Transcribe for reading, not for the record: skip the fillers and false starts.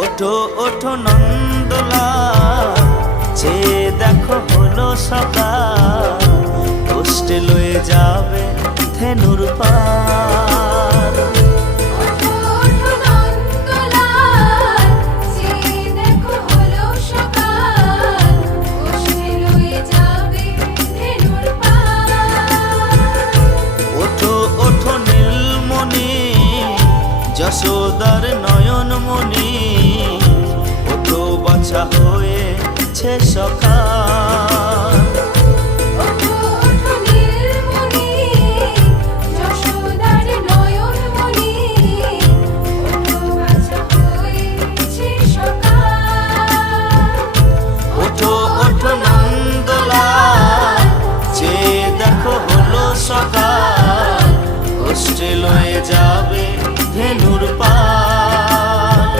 ওঠো ওঠো নন্দলাল, চেয়ে দেখো হলো সকাল, কষ্টে লয়ে যাবে ধেনুর পাল। ওঠো ওঠো নন্দলাল, চেয়ে দেখো হলো সকাল, কষ্টে লয়ে যাবে ধেনুর পাল। ওঠো ওঠো নীলমণি, যশোদার নয়নমণি, ওঠো বাছা হয়েছে সকাল। ওঠো ওঠো নীলমণি, যশোদার নয়নমণি, ওঠো বাছা হয়েছে সকাল। ওঠো ওঠো নন্দলাল, চেয়ে দেখো হলো সকাল, কষ্টে লয়ে যাবে ধেনুর পাল।